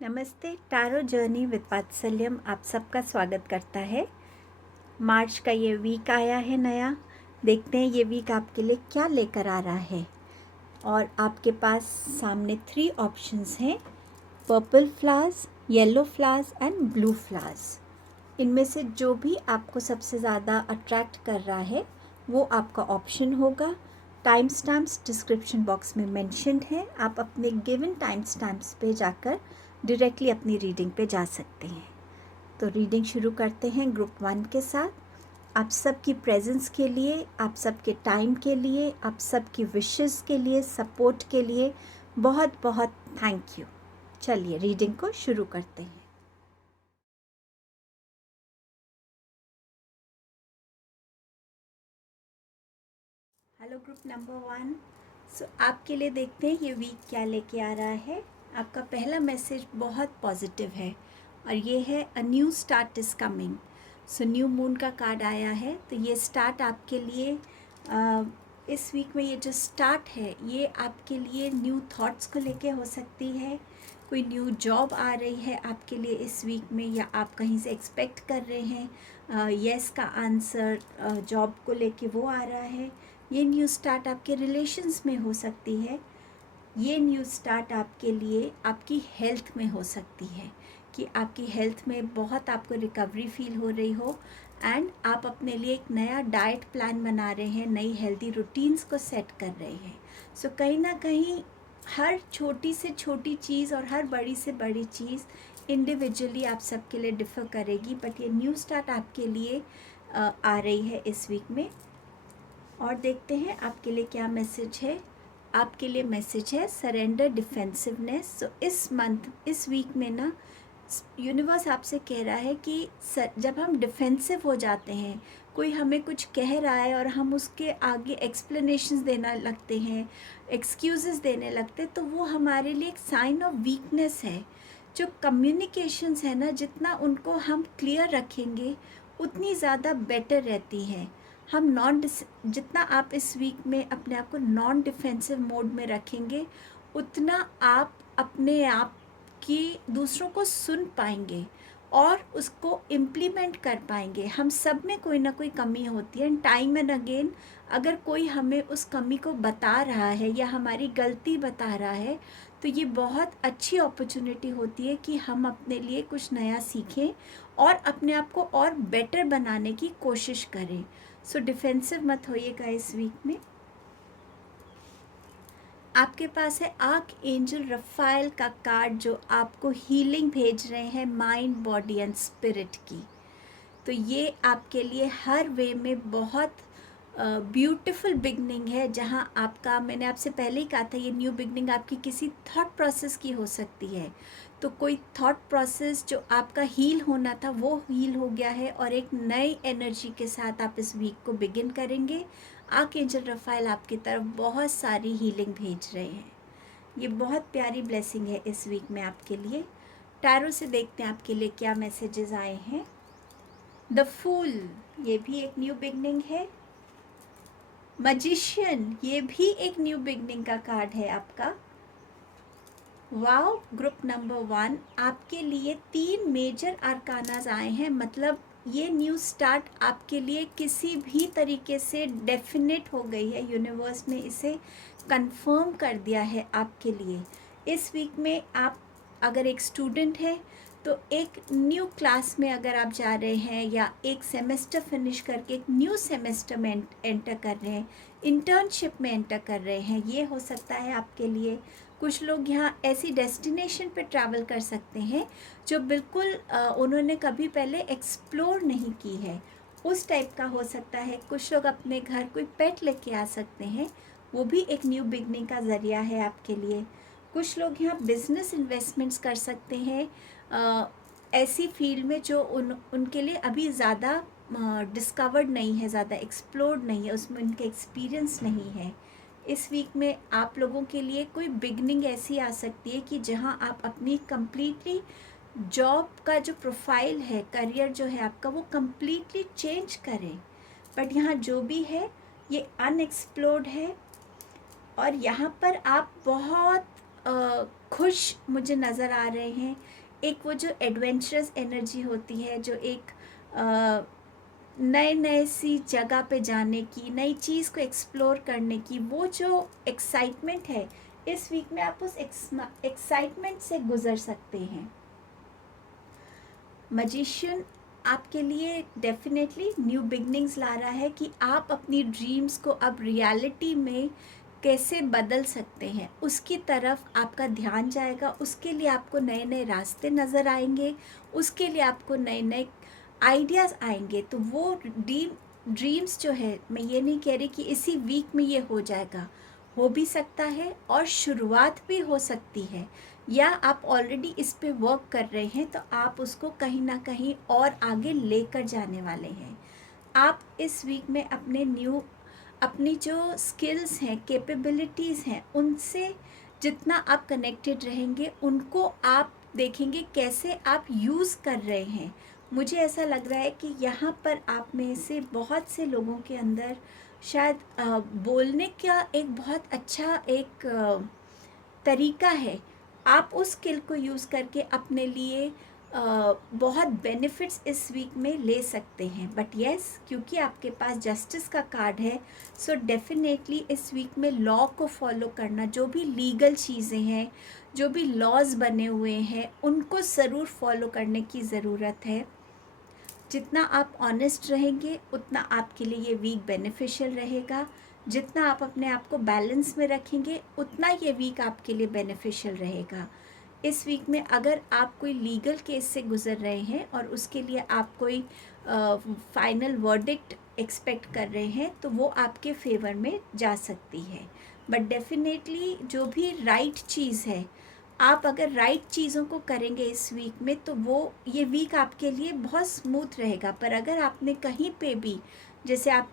नमस्ते। Tarot journey with वात्सल्यम आप सबका स्वागत करता है। मार्च का ये वीक आया है नया। देखते हैं ये वीक आपके लिए क्या लेकर आ रहा है। और आपके पास सामने 3 ऑप्शंस हैं, purple flowers, yellow flowers and blue flowers. इनमें से जो भी आपको सबसे ज़्यादा अट्रैक्ट कर रहा है वो आपका ऑप्शन होगा। टाइम स्टैम्प्स डिस्क्रिप्शन बॉक्स में मेंशन्ड है। आप अपने गिवन टाइम स्टैम्प्स पे जाकर डायरेक्टली अपनी रीडिंग पे जा सकते हैं। तो रीडिंग शुरू करते हैं ग्रुप 1 के साथ। आप सबकी प्रेजेंस के लिए, आप सबके टाइम के लिए, आप सबकी विशेस के लिए, सपोर्ट के लिए बहुत बहुत थैंक यू। चलिए रीडिंग को शुरू करते हैं। Hello group number 1। सो आपके लिए देखते हैं ये वीक क्या लेके आ रहा है। आपका पहला मैसेज बहुत पॉजिटिव है और ये है a new start is coming. So new moon का कार्ड आया है, तो ये स्टार्ट आपके लिए इस वीक में ये जो स्टार्ट है ये आपके लिए न्यू थॉट्स को लेके हो सकती है। कोई न्यू जॉब आ रही है आपके लिए इस वीक में, या आप कहीं से एक्सपेक्ट कर रहे हैं यस का आंसर जॉब को लेके वो आ रहा है। ये न्यू स्टार्ट आपके रिलेशंस में हो सकती है। ये न्यू स्टार्ट आपके लिए आपकी हेल्थ में हो सकती है कि आपकी हेल्थ में बहुत आपको रिकवरी फील हो रही हो एंड आप अपने लिए एक नया डाइट प्लान बना रहे हैं, नई हेल्दी रूटीन्स को सेट कर रहे हैं। सो कहीं ना कहीं हर छोटी से छोटी चीज़ और हर बड़ी से बड़ी चीज़ इंडिविजुअली आप सबके लिए डिफ़र करेगी, बट ये न्यू स्टार्ट आपके लिए आ रही है इस वीक में। और देखते हैं आपके लिए क्या मैसेज है। आपके लिए मैसेज है सरेंडर डिफेंसिवनेस। सो इस मंथ, इस वीक में ना यूनिवर्स आपसे कह रहा है कि जब हम डिफेंसिव हो जाते हैं, कोई हमें कुछ कह रहा है और हम उसके आगे एक्सप्लेनेशंस देना लगते हैं, एक्सक्यूजेस देने लगते हैं, तो वो हमारे लिए एक साइन ऑफ वीकनेस है। जो कम्युनिकेशंस है ना, जितना उनको हम क्लियर रखेंगे उतनी ज़्यादा बेटर रहती हैं। हम जितना आप इस वीक में अपने आप को नॉन डिफेंसिव मोड में रखेंगे, उतना आप अपने आप की दूसरों को सुन पाएंगे और उसको इम्प्लीमेंट कर पाएंगे। हम सब में कोई ना कोई कमी होती है एंड टाइम एंड अगेन अगर कोई हमें उस कमी को बता रहा है या हमारी गलती बता रहा है, तो ये बहुत अच्छी अपॉर्चुनिटी होती है कि हम अपने लिए कुछ नया सीखें और अपने आप को और बेटर बनाने की कोशिश करें। सो डिफेंसिव मत होइएगा इस वीक में। आपके पास है आर्क एंजल रफाइल का कार्ड, जो आपको हीलिंग भेज रहे हैं माइंड, बॉडी एंड स्पिरिट की। तो ये आपके लिए हर वे में बहुत ब्यूटीफुल बिगनिंग है, जहाँ आपका, मैंने आपसे पहले ही कहा था, ये न्यू बिगनिंग आपकी किसी थॉट प्रोसेस की हो सकती है। तो कोई थॉट प्रोसेस जो आपका हील होना था वो हील हो गया है और एक नई एनर्जी के साथ आप इस वीक को बिगिन करेंगे। आर्कएंजल रफाइल आपकी तरफ बहुत सारी हीलिंग भेज रहे हैं। ये बहुत प्यारी ब्लेसिंग है इस वीक में आपके लिए। टैरो से देखते हैं आपके लिए क्या मैसेजेस आए हैं। द फूल, ये भी एक न्यू बिगनिंग है। मजिशियन, ये भी एक न्यू बिगनिंग का कार्ड है आपका। वाओ ग्रुप नंबर 1, आपके लिए 3 मेजर आर्कानाज आए हैं। मतलब ये न्यू स्टार्ट आपके लिए किसी भी तरीके से डेफिनेट हो गई है। यूनिवर्स ने इसे कंफर्म कर दिया है आपके लिए। इस वीक में आप अगर एक स्टूडेंट है तो एक न्यू क्लास में अगर आप जा रहे हैं, या एक सेमेस्टर फिनिश करके एक न्यू सेमेस्टर में एंटर कर रहे हैं, इंटर्नशिप में एंटर कर रहे हैं, ये हो सकता है आपके लिए। कुछ लोग यहाँ ऐसी डेस्टिनेशन पे ट्रैवल कर सकते हैं जो बिल्कुल उन्होंने कभी पहले एक्सप्लोर नहीं की है, उस टाइप का हो सकता है। कुछ लोग अपने घर कोई पेट लेके आ सकते हैं, वो भी एक न्यू बिगनिंग का ज़रिया है आपके लिए। कुछ लोग यहाँ बिजनेस इन्वेस्टमेंट्स कर सकते हैं ऐसी फील्ड में जो उनके लिए अभी ज़्यादा डिस्कवर्ड नहीं है, ज़्यादा एक्सप्लोर्ड नहीं है, उसमें उनके एक्सपीरियंस नहीं है। इस वीक में आप लोगों के लिए कोई बिगनिंग ऐसी आ सकती है कि जहां आप अपनी कम्प्लीटली जॉब का जो प्रोफाइल है, करियर जो है आपका, वो कम्प्लीटली चेंज करें। बट यहाँ जो भी है ये अनएक्सप्लोर्ड है और यहाँ पर आप बहुत खुश मुझे नज़र आ रहे हैं। एक वो जो एडवेंचरस एनर्जी होती है, जो एक नए नए सी जगह पे जाने की, नई चीज़ को एक्सप्लोर करने की, वो जो एक्साइटमेंट है, इस वीक में आप उस एक्साइटमेंट से गुज़र सकते हैं। मजिशियन आपके लिए डेफिनेटली न्यू बिगनिंग्स ला रहा है कि आप अपनी ड्रीम्स को अब रियलिटी में कैसे बदल सकते हैं, उसकी तरफ आपका ध्यान जाएगा। उसके लिए आपको नए नए रास्ते नज़र आएंगे, उसके लिए आपको नए नए आइडियाज़ आएंगे। तो वो ड्रीम्स जो है, मैं ये नहीं कह रही कि इसी वीक में ये हो जाएगा, हो भी सकता है और शुरुआत भी हो सकती है, या आप ऑलरेडी इस पे वर्क कर रहे हैं तो आप उसको कहीं ना कहीं और आगे लेकर जाने वाले हैं। आप इस वीक में अपनी जो स्किल्स हैं, कैपेबिलिटीज़ हैं, उनसे जितना आप कनेक्टेड रहेंगे, उनको आप देखेंगे कैसे आप यूज़ कर रहे हैं। मुझे ऐसा लग रहा है कि यहाँ पर आप में से बहुत से लोगों के अंदर शायद बोलने का एक बहुत अच्छा एक तरीका है। आप उस स्किल को यूज़ करके अपने लिए बहुत बेनिफिट्स इस वीक में ले सकते हैं। बट येस, क्योंकि आपके पास जस्टिस का कार्ड है, सो डेफिनेटली इस वीक में लॉ को फॉलो करना, जो भी लीगल चीज़ें हैं, जो भी लॉज बने हुए हैं, उनको ज़रूर फॉलो करने की ज़रूरत है। जितना आप ऑनेस्ट रहेंगे उतना आपके लिए ये वीक बेनिफिशियल रहेगा। जितना आप अपने आप को बैलेंस में रखेंगे उतना ये वीक आपके लिए बेनिफिशियल रहेगा। इस वीक में अगर आप कोई लीगल केस से गुज़र रहे हैं और उसके लिए आप कोई फाइनल वर्डिक्ट एक्सपेक्ट कर रहे हैं, तो वो आपके फेवर में जा सकती है। बट डेफिनेटली जो भी राइट चीज़ है, आप अगर राइट चीज़ों को करेंगे इस वीक में, तो वो ये वीक आपके लिए बहुत स्मूथ रहेगा। पर अगर आपने कहीं पे भी, जैसे आप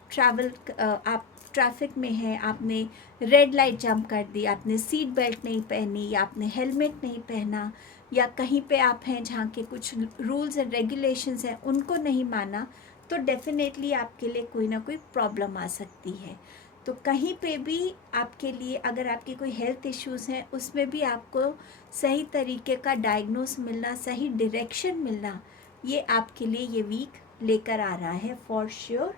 ट्रैफिक में हैं, आपने रेड लाइट जंप कर दी, आपने सीट बेल्ट नहीं पहनी, या आपने हेलमेट नहीं पहना, या कहीं पे आप हैं जहाँ के कुछ रूल्स एंड रेगुलेशंस हैं उनको नहीं माना, तो डेफिनेटली आपके लिए कोई ना कोई प्रॉब्लम आ सकती है। तो कहीं पे भी आपके लिए, अगर आपके कोई हेल्थ इश्यूज़ हैं, उसमें भी आपको सही तरीके का डायग्नोस मिलना, सही डायरेक्शन मिलना, ये आपके लिए ये वीक लेकर आ रहा है फॉर श्योर।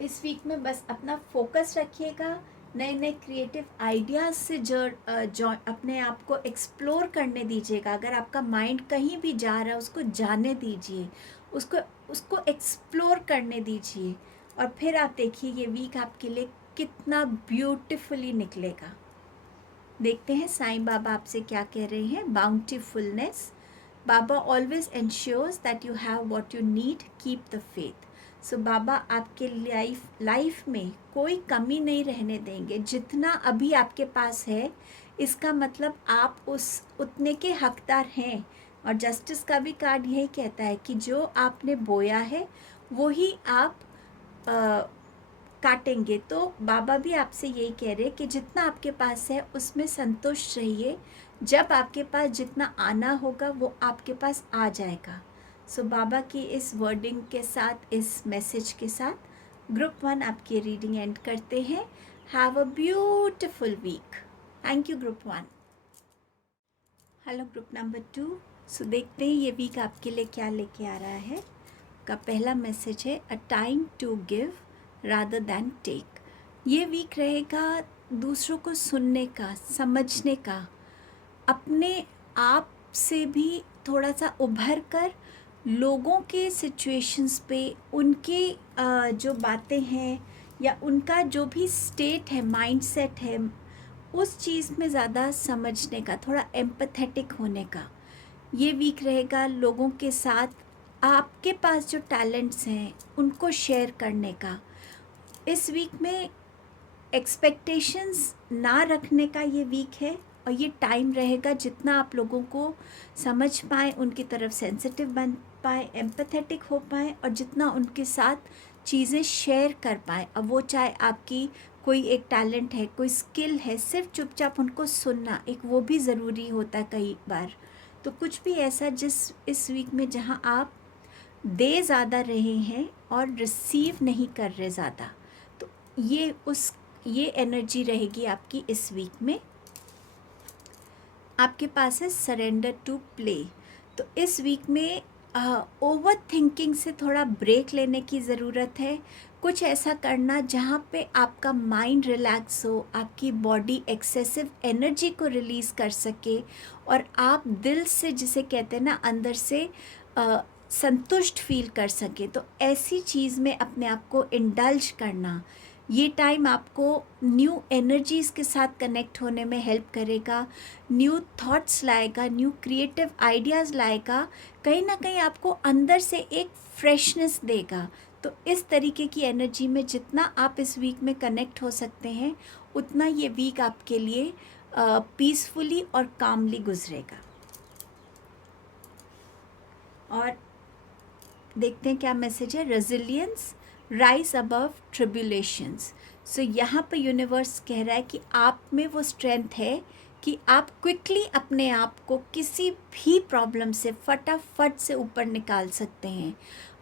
इस वीक में बस अपना फोकस रखिएगा, नए नए क्रिएटिव आइडियाज़ से अपने आप को एक्सप्लोर करने दीजिएगा। अगर आपका माइंड कहीं भी जा रहा है, उसको जाने दीजिए, उसको एक्सप्लोर करने दीजिए, और फिर आप देखिए ये वीक आपके लिए कितना ब्यूटिफुली निकलेगा। देखते हैं साईं बाबा आपसे क्या कह रहे हैं। बाउंटीफुलनेस, बाबा always ensures that you have what you need, keep the faith. So बाबा आपके लाइफ में कोई कमी नहीं रहने देंगे। जितना अभी आपके पास है, इसका मतलब आप उतने के हकदार हैं। और जस्टिस का भी कार्ड यही कहता है कि जो आपने बोया है वो ही आप काटेंगे। तो बाबा भी आपसे यही कह रहे हैं कि जितना आपके पास है उसमें संतुष्ट रहिए। जब आपके पास जितना आना होगा वो आपके पास आ जाएगा। सो बाबा की इस वर्डिंग के साथ, इस मैसेज के साथ ग्रुप 1 आपकी रीडिंग एंड करते हैं। Have a beautiful week. Thank you group 1। Hello group number 2। सो देखते हैं ये वीक आपके लिए क्या लेके आ रहा है। का पहला मैसेज है a time to give rather than take. ये वीक रहेगा दूसरों को सुनने का, समझने का, अपने आप से भी थोड़ा सा उभर कर लोगों के सिचुएशंस पे, उनके जो बातें हैं या उनका जो भी स्टेट है, माइंडसेट है, उस चीज़ में ज़्यादा समझने का, थोड़ा एम्पैथेटिक होने का ये वीक रहेगा। लोगों के साथ आपके पास जो टैलेंट्स हैं उनको शेयर करने का। इस वीक में एक्सपेक्टेशंस ना रखने का ये वीक है, और ये टाइम रहेगा जितना आप लोगों को समझ पाएँ, उनकी तरफ सेंसिटिव बन पाए, एम्पैथेटिक हो पाए, और जितना उनके साथ चीज़ें शेयर कर पाए। अब वो चाहे आपकी कोई एक टैलेंट है, कोई स्किल है, सिर्फ चुपचाप उनको सुनना, एक वो भी ज़रूरी होता है कई बार। तो कुछ भी ऐसा इस वीक में जहाँ आप दे ज़्यादा रहे हैं और रिसीव नहीं कर रहे ज़्यादा, तो ये एनर्जी रहेगी आपकी इस वीक में। आपके पास है सरेंडर टू प्ले। तो इस वीक में ओवर थिंकिंग से थोड़ा ब्रेक लेने की ज़रूरत है। कुछ ऐसा करना जहाँ पे आपका माइंड रिलैक्स हो, आपकी बॉडी एक्सेसिव एनर्जी को रिलीज़ कर सके और आप दिल से, जिसे कहते हैं ना, अंदर से संतुष्ट फील कर सके। तो ऐसी चीज़ में अपने आप को इंडल्ज करना, ये टाइम आपको न्यू एनर्जीज़ के साथ कनेक्ट होने में हेल्प करेगा, न्यू थॉट्स लाएगा, न्यू क्रिएटिव आइडियाज़ लाएगा, कहीं ना कहीं आपको अंदर से एक फ्रेशनेस देगा। तो इस तरीके की एनर्जी में जितना आप इस वीक में कनेक्ट हो सकते हैं, उतना ये वीक आपके लिए पीसफुली और कामली गुजरेगा। और देखते हैं क्या मैसेज है। Resilience, rise above tribulations. So यहाँ पर यूनिवर्स कह रहा है कि आप में वो स्ट्रेंथ है कि आप क्विकली अपने आप को किसी भी प्रॉब्लम से फटाफट से ऊपर निकाल सकते हैं।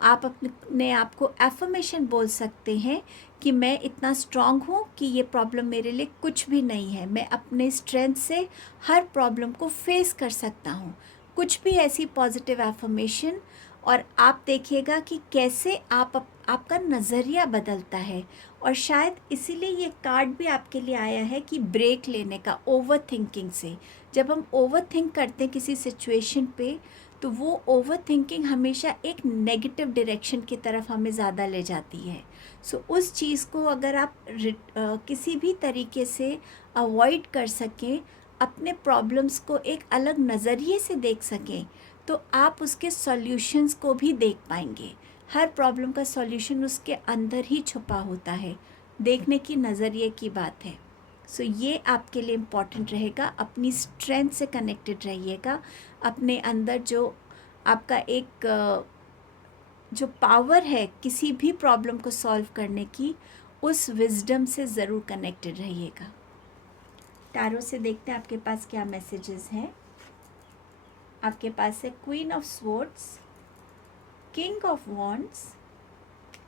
आप अपने आप को एफर्मेशन बोल सकते हैं कि मैं इतना स्ट्रांग हूँ कि ये प्रॉब्लम मेरे लिए कुछ भी नहीं है, मैं अपने स्ट्रेंथ से हर प्रॉब्लम को फेस कर सकता हूँ। कुछ भी ऐसी पॉजिटिव एफर्मेशन, और आप देखिएगा कि कैसे आपका नज़रिया बदलता है। और शायद इसीलिए ये कार्ड भी आपके लिए आया है कि ब्रेक लेने का ओवर थिंकिंग से। जब हम ओवर थिंक करते हैं किसी सिचुएशन पे, तो वो ओवर थिंकिंग हमेशा एक नेगेटिव डायरेक्शन की तरफ हमें ज़्यादा ले जाती है। सो उस चीज़ को अगर आप किसी भी तरीके से अवॉइड कर सकें, अपने प्रॉब्लम्स को एक अलग नज़रिए से देख सकें, तो आप उसके सॉल्यूशंस को भी देख पाएंगे। हर प्रॉब्लम का सॉल्यूशन उसके अंदर ही छुपा होता है। देखने की नज़रिए की बात है। सो ये आपके लिए इम्पॉर्टेंट रहेगा। अपनी स्ट्रेंथ से कनेक्टेड रहिएगा। अपने अंदर जो आपका एक जो पावर है किसी भी प्रॉब्लम को सॉल्व करने की, उस विजडम से ज़रूर कनेक्टेड रहिएगा। टैरो से देखते हैं आपके पास क्या मैसेजेस हैं। आपके पास है queen of swords, king of wands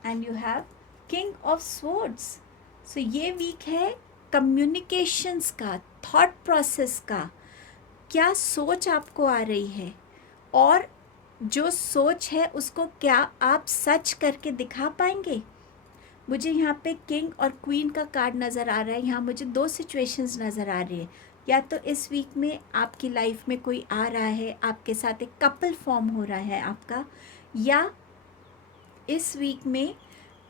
and you have king of swords. So ये वीक है कम्युनिकेशंस का, थॉट प्रोसेस का। क्या सोच आपको आ रही है, और जो सोच है उसको क्या आप सच करके दिखा पाएंगे। मुझे यहाँ पे किंग और क्वीन का कार्ड नज़र आ रहा है। यहाँ मुझे दो सिचुएशंस नज़र आ रही है। या तो इस वीक में आपकी लाइफ में कोई आ रहा है, आपके साथ एक कपल फॉर्म हो रहा है आपका, या इस वीक में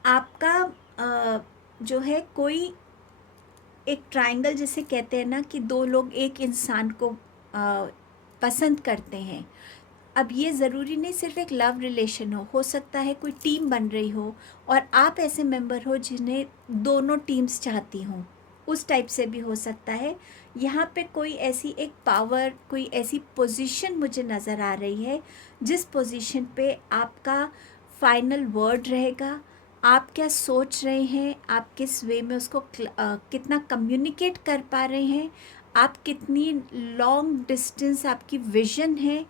आपका जो है कोई एक ट्रायंगल, जिसे कहते हैं ना कि दो लोग एक इंसान को पसंद करते हैं। अब ये ज़रूरी नहीं सिर्फ एक लव रिलेशन हो सकता है कोई टीम बन रही हो और आप ऐसे मेंबर हो जिन्हें दोनों टीम्स चाहती हों, उस टाइप से भी हो सकता है। यहाँ पे कोई ऐसी एक पावर, कोई ऐसी पोजीशन मुझे नज़र आ रही है जिस पोजीशन पे आपका फाइनल वर्ड रहेगा। आप क्या सोच रहे हैं, आप किस वे में उसको कितना कम्युनिकेट कर पा रहे हैं, आप कितनी लॉन्ग डिस्टेंस आपकी विज़न है,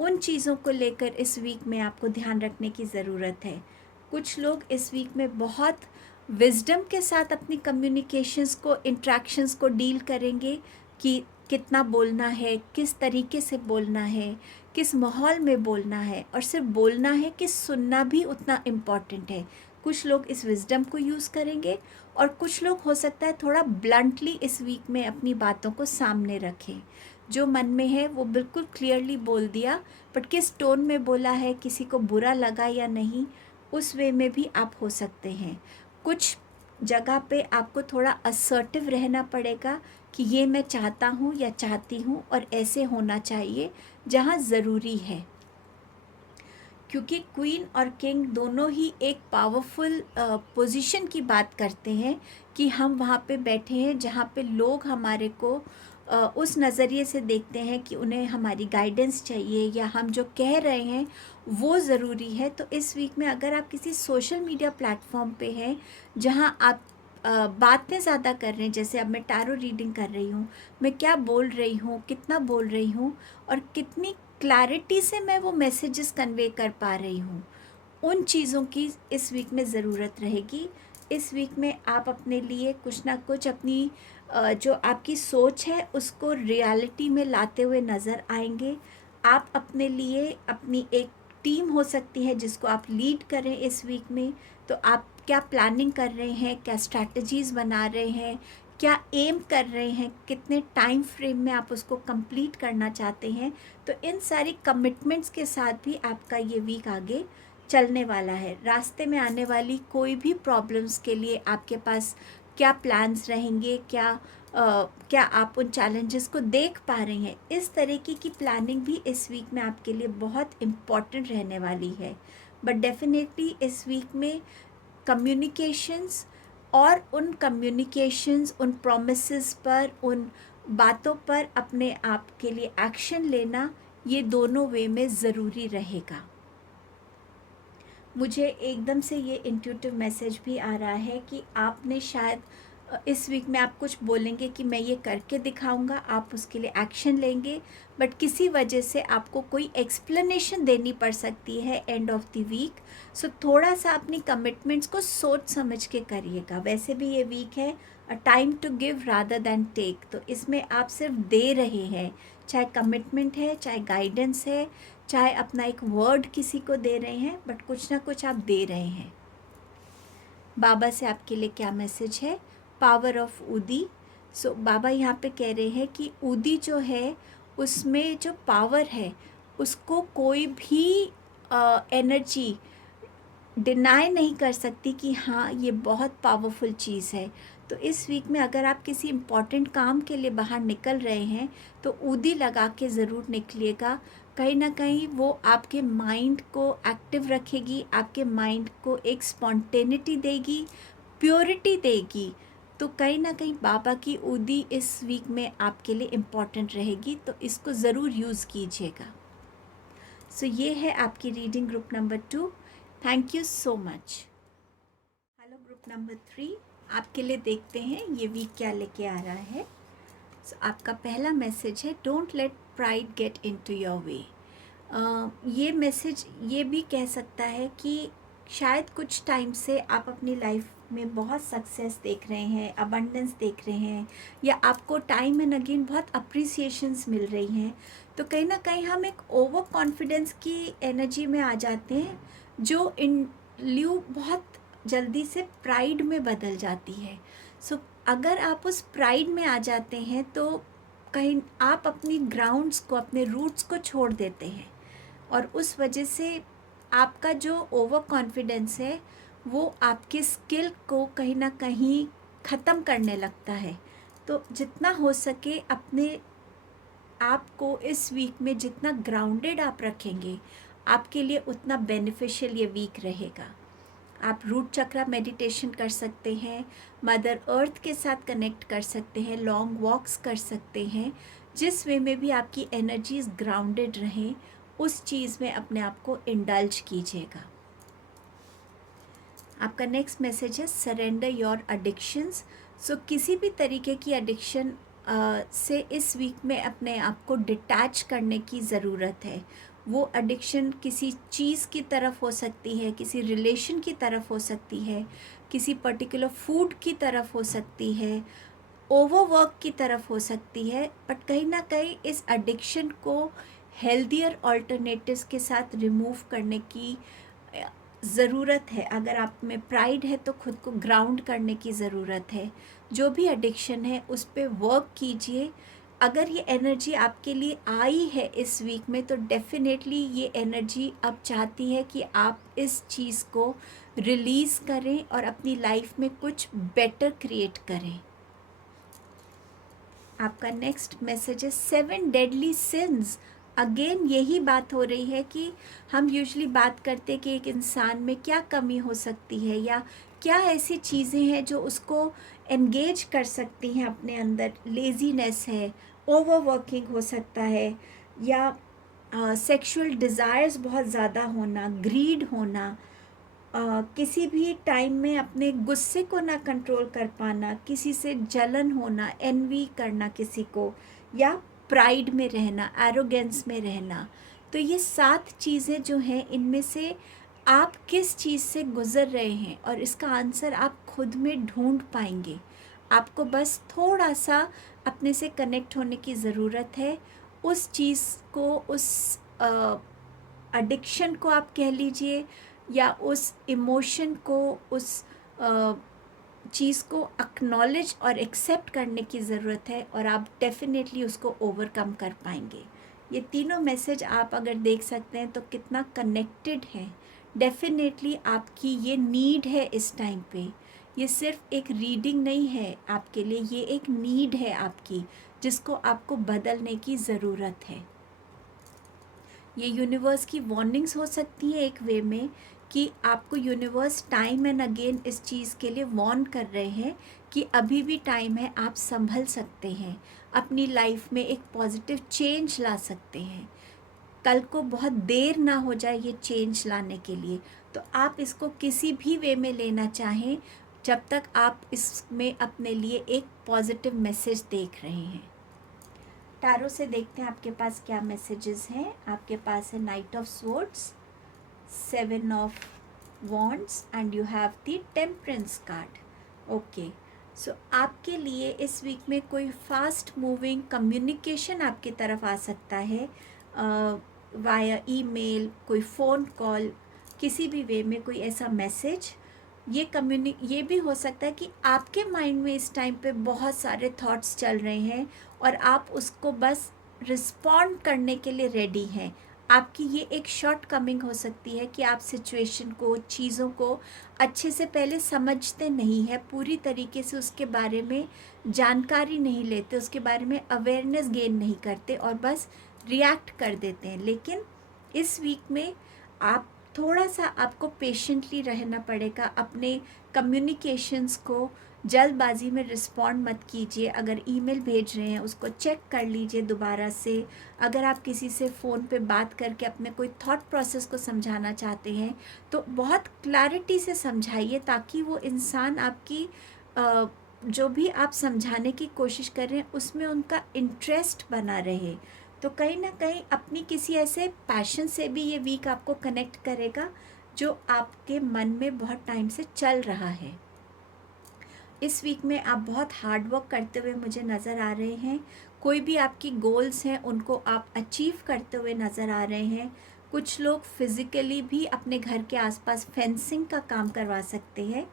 उन चीज़ों को लेकर इस वीक में आपको ध्यान रखने की ज़रूरत है। कुछ लोग इस वीक में बहुत विजडम के साथ अपनी कम्युनिकेशंस को, इंट्रैक्शंस को डील करेंगे कि कितना बोलना है, किस तरीके से बोलना है, किस माहौल में बोलना है, और सिर्फ बोलना है कि सुनना भी उतना इम्पॉर्टेंट है। कुछ लोग इस विजडम को यूज़ करेंगे और कुछ लोग हो सकता है थोड़ा ब्लंटली इस वीक में अपनी बातों को सामने रखें। जो मन में है वो बिल्कुल क्लियरली बोल दिया, बट किस टोन में बोला है, किसी को बुरा लगा या नहीं, उस वे में भी आप हो सकते हैं। कुछ जगह पे आपको थोड़ा असर्टिव रहना पड़ेगा कि ये मैं चाहता हूँ या चाहती हूँ और ऐसे होना चाहिए जहाँ ज़रूरी है, क्योंकि क्वीन और किंग दोनों ही एक पावरफुल पोजीशन की बात करते हैं कि हम वहाँ पे बैठे हैं जहाँ पे लोग हमारे को उस नज़रिए से देखते हैं कि उन्हें हमारी गाइडेंस चाहिए या हम जो कह रहे हैं वो ज़रूरी है। तो इस वीक में अगर आप किसी सोशल मीडिया प्लेटफॉर्म पे हैं जहाँ आप बातें ज़्यादा कर रहे हैं, जैसे अब मैं टैरो रीडिंग कर रही हूँ, मैं क्या बोल रही हूँ, कितना बोल रही हूँ और कितनी क्लैरिटी से मैं वो मैसेजेस कन्वे कर पा रही हूँ, उन चीज़ों की इस वीक में ज़रूरत रहेगी। इस वीक में आप अपने लिए कुछ ना कुछ अपनी जो आपकी सोच है उसको रियलिटी में लाते हुए नज़र आएंगे। आप अपने लिए अपनी एक टीम हो सकती है जिसको आप लीड करें इस वीक में। तो आप क्या प्लानिंग कर रहे हैं, क्या स्ट्रैटेजीज़ बना रहे हैं, क्या एम कर रहे हैं, कितने टाइम फ्रेम में आप उसको कंप्लीट करना चाहते हैं। तो इन सारी कमिटमेंट्स के साथ भी आपका ये वीक आगे चलने वाला है। रास्ते में आने वाली कोई भी प्रॉब्लम्स के लिए आपके पास क्या प्लान्स रहेंगे, क्या आप उन चैलेंजेस को देख पा रहे हैं, इस तरीके की प्लानिंग भी इस वीक में आपके लिए बहुत इम्पॉर्टेंट रहने वाली है। बट डेफिनेटली इस वीक में कम्युनिकेशंस और उन कम्युनिकेशंस, उन प्रोमिसेस पर, उन बातों पर अपने आप के लिए एक्शन लेना, ये दोनों वे में ज़रूरी रहेगा। मुझे एकदम से ये इंट्यूटिव मैसेज भी आ रहा है कि आपने शायद इस वीक में आप कुछ बोलेंगे कि मैं ये करके दिखाऊंगा, आप उसके लिए एक्शन लेंगे, बट किसी वजह से आपको कोई एक्सप्लेनेशन देनी पड़ सकती है एंड ऑफ द वीक। सो थोड़ा सा अपनी कमिटमेंट्स को सोच समझ के करिएगा। वैसे भी ये वीक है a time to give rather than take, तो इसमें आप सिर्फ दे रहे हैं, चाहे कमिटमेंट है, चाहे गाइडेंस है, चाहे अपना एक वर्ड किसी को दे रहे हैं, बट कुछ ना कुछ आप दे रहे हैं। बाबा से आपके लिए क्या मैसेज है? Power of ऊदी। सो बाबा यहाँ पे कह रहे हैं कि ऊदी जो है उसमें जो पावर है उसको कोई भी एनर्जी डिनाई नहीं कर सकती कि हाँ ये बहुत पावरफुल चीज़ है। तो इस वीक में अगर आप किसी इम्पॉर्टेंट काम के लिए बाहर निकल रहे हैं तो ऊदी लगा के ज़रूर निकलिएगा। कहीं ना कहीं वो आपके माइंड को एक्टिव रखेगी, आपके माइंड को एक स्पॉन्टेनिटी देगी, प्योरिटी देगी। तो कहीं ना कहीं बाबा की ऊदी इस वीक में आपके लिए इम्पॉर्टेंट रहेगी, तो इसको ज़रूर यूज़ कीजिएगा। सो ये है आपकी reading group number 2। Thank you so much. Hello group number 3, आपके लिए देखते हैं ये वीक क्या लेके आ रहा है। सो आपका पहला मैसेज है, don't let pride get into your way. ये मैसेज ये भी कह सकता है कि शायद कुछ टाइम से आप अपनी लाइफ में बहुत सक्सेस देख रहे हैं, अबंडेंस देख रहे हैं, या आपको टाइम एंड अगेन बहुत अप्रिसिएशंस मिल रही हैं। तो कहीं ना कहीं हम एक ओवर कॉन्फिडेंस की एनर्जी में आ जाते हैं जो इन ल्यू बहुत जल्दी से प्राइड में बदल जाती है। सो अगर आप उस प्राइड में आ जाते हैं तो कहीं आप अपनी ग्राउंड्स को, अपने रूट्स को छोड़ देते हैं, और उस वजह से आपका जो ओवर कॉन्फिडेंस है वो आपके स्किल को कहीं ना कहीं ख़त्म करने लगता है। तो जितना हो सके अपने आप को इस वीक में जितना ग्राउंडेड आप रखेंगे, आपके लिए उतना बेनिफिशियल ये वीक रहेगा। आप रूट चक्रा मेडिटेशन कर सकते हैं, मदर अर्थ के साथ कनेक्ट कर सकते हैं, लॉन्ग वॉक्स कर सकते हैं। जिस वे में भी आपकी एनर्जीज ग्राउंडेड रहें, उस चीज़ में अपने आप को इंडल्ज कीजिएगा। आपका नेक्स्ट मैसेज है, सरेंडर योर एडिक्शंस। सो किसी भी तरीके की एडिक्शन से इस वीक में अपने आप को डिटैच करने की ज़रूरत है। वो एडिक्शन किसी चीज़ की तरफ हो सकती है, किसी रिलेशन की तरफ हो सकती है, किसी पर्टिकुलर फूड की तरफ हो सकती है, ओवरवर्क की तरफ हो सकती है। बट कहीं ना कहीं इस एडिक्शन को हेल्दियर ऑल्टरनेटिव्स के साथ रिमूव करने की ज़रूरत है। अगर आप में प्राइड है तो खुद को ग्राउंड करने की ज़रूरत है। जो भी एडिक्शन है उस पर वर्क कीजिए। अगर ये एनर्जी आपके लिए आई है इस वीक में तो डेफिनेटली ये एनर्जी अब चाहती है कि आप इस चीज़ को रिलीज़ करें और अपनी लाइफ में कुछ बेटर क्रिएट करें। आपका नेक्स्ट मैसेज है, 7 डेडली सिंस। अगेन यही बात हो रही है कि हम यूजुअली बात करते हैं कि एक इंसान में क्या कमी हो सकती है या क्या ऐसी चीज़ें हैं जो उसको एंगेज कर सकती हैं अपने अंदर। लेज़ीनेस है, ओवरवर्किंग हो सकता है, या सेक्सुअल डिज़ायर्स बहुत ज़्यादा होना, ग्रीड होना, किसी भी टाइम में अपने गुस्से को ना कंट्रोल कर पाना, किसी से जलन होना, एनवी करना किसी को, या प्राइड में रहना, एरोगेंस में रहना। तो ये 7 चीज़ें जो हैं इनमें से आप किस चीज़ से गुज़र रहे हैं और इसका आंसर आप खुद में ढूंढ पाएंगे। आपको बस थोड़ा सा अपने से कनेक्ट होने की ज़रूरत है। उस चीज़ को, उस एडिक्शन को आप कह लीजिए, या उस इमोशन को, उस चीज़ को एक्नॉलेज और एक्सेप्ट करने की ज़रूरत है, और आप डेफिनेटली उसको ओवरकम कर पाएंगे। ये तीनों मैसेज आप अगर देख सकते हैं तो कितना कनेक्टेड है। डेफिनेटली आपकी ये नीड है इस टाइम पे। ये सिर्फ एक रीडिंग नहीं है आपके लिए, ये एक नीड है आपकी, जिसको आपको बदलने की ज़रूरत है। ये यूनिवर्स की वार्निंग्स हो सकती हैं एक वे में, कि आपको यूनिवर्स टाइम एंड अगेन इस चीज़ के लिए वार्न कर रहे हैं कि अभी भी टाइम है, आप संभल सकते हैं, अपनी लाइफ में एक पॉजिटिव चेंज ला सकते हैं। कल को बहुत देर ना हो जाए ये चेंज लाने के लिए। तो आप इसको किसी भी वे में लेना चाहें, जब तक आप इसमें अपने लिए एक पॉजिटिव मैसेज देख रहे हैं। टैरो से देखते हैं आपके पास क्या मैसेजेस हैं। आपके पास है knight of swords, 7 of wands and you have the temperance card. Okay, so आपके लिए इस वीक में कोई फास्ट मूविंग कम्युनिकेशन आपकी तरफ आ सकता है, वाया ईमेल, कोई फ़ोन कॉल, किसी भी वे में कोई ऐसा मैसेज। ये भी हो सकता है कि आपके माइंड में इस टाइम पे बहुत सारे थॉट्स चल रहे हैं और आप उसको बस रिस्पॉन्ड करने के लिए रेडी हैं। आपकी ये एक शॉर्ट कमिंग हो सकती है कि आप सिचुएशन को, चीज़ों को अच्छे से पहले समझते नहीं है, पूरी तरीके से उसके बारे में जानकारी नहीं लेते, उसके बारे में अवेयरनेस गेन नहीं करते और बस रिएक्ट कर देते हैं। लेकिन इस वीक में आप थोड़ा सा, आपको पेशेंटली रहना पड़ेगा। अपने कम्युनिकेशंस को जल्दबाजी में रिस्पॉन्ड मत कीजिए। अगर ईमेल भेज रहे हैं उसको चेक कर लीजिए दोबारा से। अगर आप किसी से फ़ोन पे बात करके अपने कोई थॉट प्रोसेस को समझाना चाहते हैं तो बहुत क्लैरिटी से समझाइए, ताकि वो इंसान आपकी जो भी आप समझाने की कोशिश कर रहे हैं उसमें उनका इंटरेस्ट बना रहे। तो कहीं ना कहीं अपनी किसी ऐसे पैशन से भी ये वीक आपको कनेक्ट करेगा जो आपके मन में बहुत टाइम से चल रहा है। इस वीक में आप बहुत हार्ड वर्क करते हुए मुझे नज़र आ रहे हैं। कोई भी आपकी गोल्स हैं उनको आप अचीव करते हुए नज़र आ रहे हैं। कुछ लोग फिज़िकली भी अपने घर के आसपास फेंसिंग का काम करवा सकते हैं,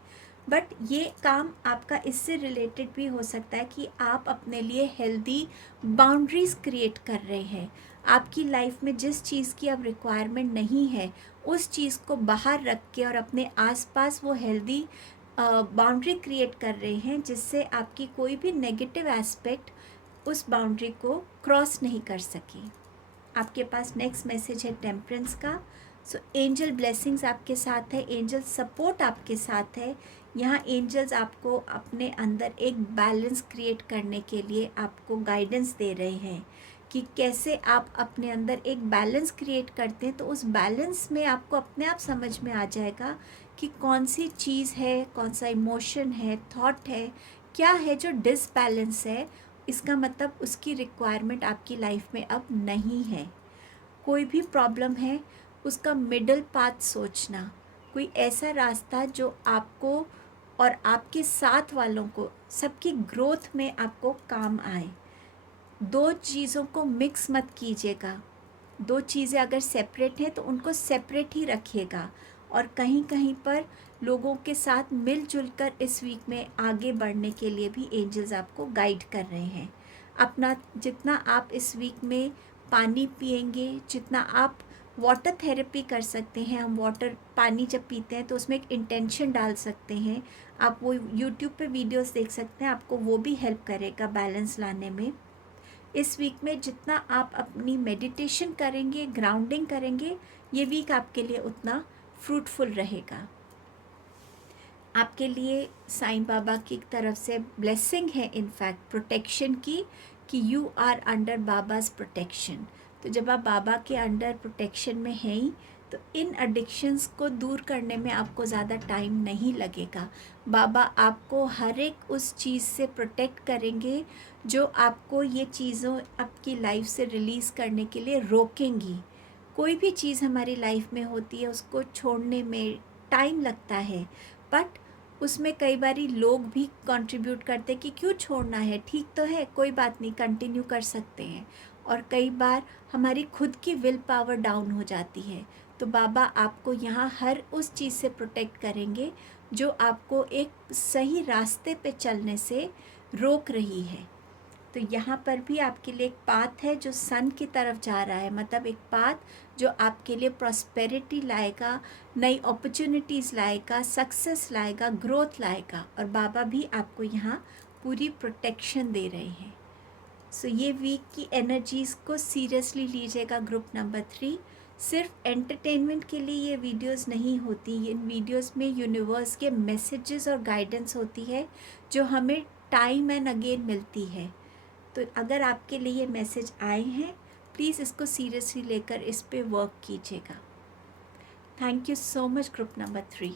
बट ये काम आपका इससे रिलेटेड भी हो सकता है कि आप अपने लिए हेल्दी बाउंड्रीज़ क्रिएट कर रहे हैं। आपकी लाइफ में जिस चीज़ की अब रिक्वायरमेंट नहीं है उस चीज़ को बाहर रख के और अपने आसपास वो हेल्दी बाउंड्री क्रिएट कर रहे हैं, जिससे आपकी कोई भी नेगेटिव एस्पेक्ट उस बाउंड्री को क्रॉस नहीं कर सके। आपके पास नेक्स्ट मैसेज है टेम्परेंस का। सो एंजल ब्लेसिंग्स आपके साथ है, एंजल सपोर्ट आपके साथ है। यहाँ एंजल्स आपको अपने अंदर एक बैलेंस क्रिएट करने के लिए आपको गाइडेंस दे रहे हैं कि कैसे आप अपने अंदर एक बैलेंस क्रिएट करते हैं। तो उस बैलेंस में आपको अपने आप समझ में आ जाएगा कि कौन सी चीज़ है, कौन सा इमोशन है, थॉट है, क्या है जो डिसबैलेंस है। इसका मतलब उसकी रिक्वायरमेंट आपकी लाइफ में अब नहीं है। कोई भी प्रॉब्लम है उसका मिडल पाथ सोचना, कोई ऐसा रास्ता जो आपको और आपके साथ वालों को, सबकी ग्रोथ में आपको काम आए। दो चीज़ों को मिक्स मत कीजिएगा। दो चीज़ें अगर सेपरेट हैं तो उनको सेपरेट ही रखिएगा, और कहीं कहीं पर लोगों के साथ मिलजुल कर इस वीक में आगे बढ़ने के लिए भी एंजल्स आपको गाइड कर रहे हैं। अपना जितना आप इस वीक में पानी पिएंगे, जितना आप वाटर थेरेपी कर सकते हैं, हम पानी जब पीते हैं तो उसमें एक इंटेंशन डाल सकते हैं। आप वो यूट्यूब पे वीडियोस देख सकते हैं, आपको वो भी हेल्प करेगा बैलेंस लाने में। इस वीक में जितना आप अपनी मेडिटेशन करेंगे, ग्राउंडिंग करेंगे, ये वीक आपके लिए उतना फ्रूटफुल रहेगा। आपके लिए साईं बाबा की तरफ से ब्लेसिंग है, इनफैक्ट प्रोटेक्शन की, कि यू आर अंडर बाबाज प्रोटेक्शन। तो जब आप बाबा के अंडर प्रोटेक्शन में हैं ही, तो इन एडिक्शंस को दूर करने में आपको ज़्यादा टाइम नहीं लगेगा। बाबा आपको हर एक उस चीज़ से प्रोटेक्ट करेंगे जो आपको ये चीज़ों आपकी लाइफ से रिलीज़ करने के लिए रोकेंगी। कोई भी चीज़ हमारी लाइफ में होती है उसको छोड़ने में टाइम लगता है, बट उसमें कई बारी लोग भी कंट्रीब्यूट करते कि क्यों छोड़ना है, ठीक तो है, कोई बात नहीं, कंटिन्यू कर सकते हैं। और कई बार हमारी खुद की विल पावर डाउन हो जाती है, तो बाबा आपको यहाँ हर उस चीज़ से प्रोटेक्ट करेंगे जो आपको एक सही रास्ते पे चलने से रोक रही है। तो यहाँ पर भी आपके लिए एक पाथ है जो सन की तरफ जा रहा है, मतलब एक पाथ जो आपके लिए प्रॉस्पेरिटी लाएगा, नई अपॉर्चुनिटीज़ लाएगा, सक्सेस लाएगा, ग्रोथ लाएगा। और बाबा भी आपको यहाँ पूरी प्रोटेक्शन दे रहे हैं। सो ये वीक की एनर्जीज़ को सीरियसली लीजिएगा ग्रुप नंबर 3। सिर्फ एंटरटेनमेंट के लिए ये वीडियोस नहीं होती, इन वीडियोस में यूनिवर्स के मैसेजेस और गाइडेंस होती है जो हमें टाइम एंड अगेन मिलती है। तो अगर आपके लिए ये मैसेज आए हैं, प्लीज़ इसको सीरियसली लेकर इस पे वर्क कीजिएगा। Thank you so much group number 3।